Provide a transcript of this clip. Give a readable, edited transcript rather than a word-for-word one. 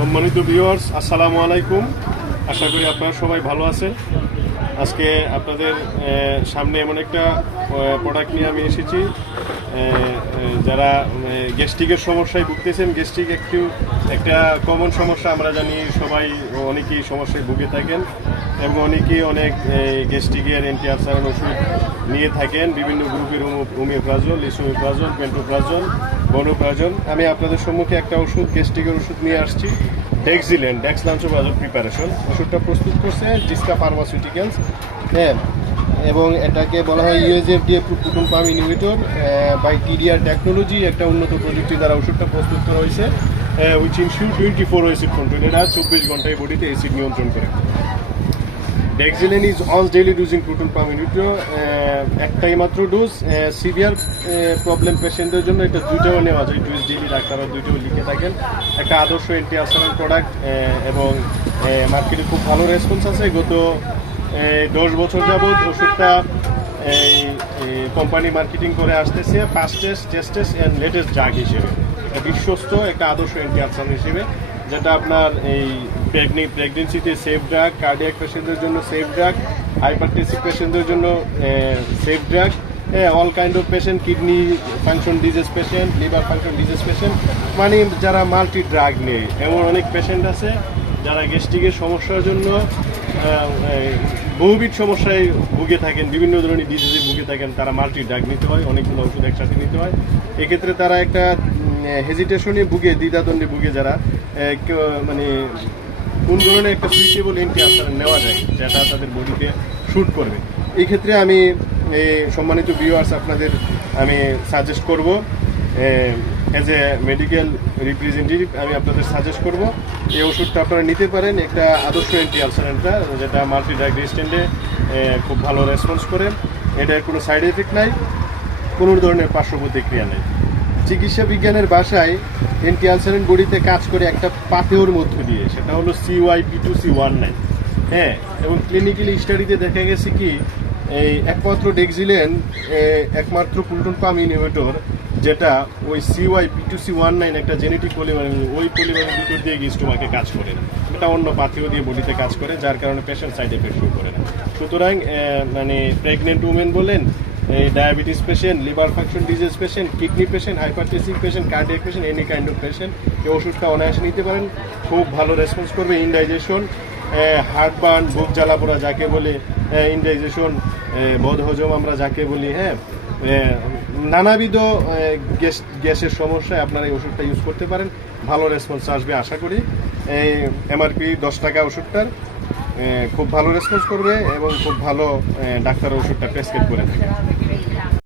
সম্মানিত ভিউয়ার্স, আসসালামু আলাইকুম। আশা করি আপনারা সবাই ভালো আছেন। আজকে আপনাদের সামনে এমন একটা প্রোডাক্ট নিয়ে আমি এসেছি। যারা গ্যাস্ট্রিকের সমস্যায় ভুগতেছেন, গ্যাস্ট্রিক একটা কমন সমস্যা, আমরা জানি সবাই অনেকেই সমস্যায় ভুগে থাকেন এবং অনেকেই অনেক গ্যাস্ট্রিকের অ্যান্টি আলসারের ওষুধ নিয়ে থাকেন, বিভিন্ন গ্রুপের ওমিওপ্রাজল, লিসোমিপ্রাজল, পেন্টোপ্রাজল, বনোপ্রাজল। আমি আপনাদের সম্মুখে একটা ওষুধ, গ্যাস্ট্রিকের ওষুধ নিয়ে আসছি, ডেক্সিলেন, ডেক্সলান্সোপ্রাজল প্রিপারেশন। ওষুধটা প্রস্তুত করছে জিসকা ফার্মাসিউটিক্যালস। হ্যাঁ, এবং এটাকে বলা হয় USFDA proton pump inhibitor by TDR technology, একটা উন্নত প্রযুক্তি দ্বারা ওষুধটা প্রস্তুত করা হয়েছে, উইচ ইনসিউ 24 অ্যাসিড কন্ট্রোল। এটা 24 ঘন্টায় বডিতে অ্যাসিড নিয়ন্ত্রণ করে। Dexilant is once daily dosing proton pump inhibitor, একটাই মাত্র ডোজ। সিভিয়ার প্রবলেম পেশেন্টদের জন্য এটা দুইটাও নেওয়া যায়, ডোজ ডেইলি, ডাক্তাররা দুইটাও লিখে থাকেন। একটা আদর্শ অ্যান্টি আলসারের প্রোডাক্ট এবং মার্কেটে খুব ভালো রেসপন্স আছে। গত 10 বছর যাবৎ ওষুধটা এই কোম্পানি মার্কেটিং করে আসতেছে ফাস্টেস্ট, টেস্টেস্ট অ্যান্ড লেটেস্ট ড্রাগ হিসেবে, একটা বিশ্বস্ত একটা আদর্শ অ্যান্টি আলসার হিসেবে, যেটা আপনার এই প্রেগনেন্সিতে সেফ ড্রাগ, কার্ডিয়াক পেশেন্টদের জন্য সেফ ড্রাগ, হাইপারটেনসিভ পেশেন্টদের জন্য safe drug, all kind of patient, kidney function disease patient, liver function disease patient, মানে যারা মাল্টি ড্রাগ নেই, এমন অনেক পেশেন্ট আছে যারা গ্যাস্ট্রিকের সমস্যার জন্য বহুবিধ সমস্যায় ভুগে থাকেন, বিভিন্ন ধরনের ডিজিজে ভুগে থাকেন, তারা মাল্টি ড্রাগ নিতে হয়, অনেকগুলো ওষুধ একসাথে নিতে হয়। এক্ষেত্রে তারা একটা হেজিটেশনে ভুগে, দ্বিধাদ্বন্দ্বে ভুগে, যারা মানে কোন ধরনের একটা সুইটেবল অ্যান্টি আলসার নেওয়া যায় যেটা তাদের বডিতে শ্যুট করবে। এই ক্ষেত্রে আমি সম্মানিত ভিউয়ার্স আপনাদের আমি সাজেস্ট করব, অ্যাজ এ মেডিকেল রিপ্রেজেন্টেটিভ আমি আপনাদের সাজেস্ট করব এই ওষুধটা আপনারা নিতে পারেন। একটা আদর্শ অ্যান্টি আলসারেন্টটা, যেটা মাল্টি ড্রাগ রেজিস্ট্যান্টে খুব ভালো রেসপন্স করে। এটার কোনো সাইড এফেক্ট নাই, কোনো ধরনের পার্শ্ব প্রতিক্রিয়া নেই। চিকিৎসা বিজ্ঞানের ভাষায় অ্যান্টি আলসারেন্ট বডিতে কাজ করে একটা পাথেয়র মধ্য দিয়ে, সেটা হলো CYP2C19। হ্যাঁ, এবং ক্লিনিক্যালি স্টাডিতে দেখা গেছে কি, এই একমাত্র ডেক্সিলেন একমাত্র প্রোটন পাম্প ইনহিবিটর যেটা ওই CYP2C19 একটা জেনেটিক পলিমার, ওই পলিমারের ভিতর দিয়ে স্টোমাকে কাজ করে না, এটা অন্য পাথেয় দিয়ে বডিতে কাজ করে, যার কারণে পেশেন্ট সাইড এফেক্ট শো করে না। সুতরাং মানে প্রেগনেন্ট উমেন বলেন, diabetes patient, liver function disease patient, kidney patient, hypertensive patient, cardiac patient, any kind of patient এই ওষুধটা অনায়াসে নিতে পারেন, খুব ভালো রেসপন্স করবে। ইনডাইজেশন, হার্ট বার্ন, বুক জ্বালাপোড়া যাকে বলে, ইনডাইজেশন, বদহজম আমরা যাকে বলি, হ্যাঁ, নানাবিধ গ্যাসের সমস্যায় আপনারা এই ওষুধটা ইউজ করতে পারেন, ভালো রেসপন্স আসবে আশা করি। এই MRP 10 টাকা ওষুধটার খুব ভালো রেসপন্স করবে এবং খুব ভালো ডাক্তার ওষুধটা প্রেসক্রাইব করে থাকে।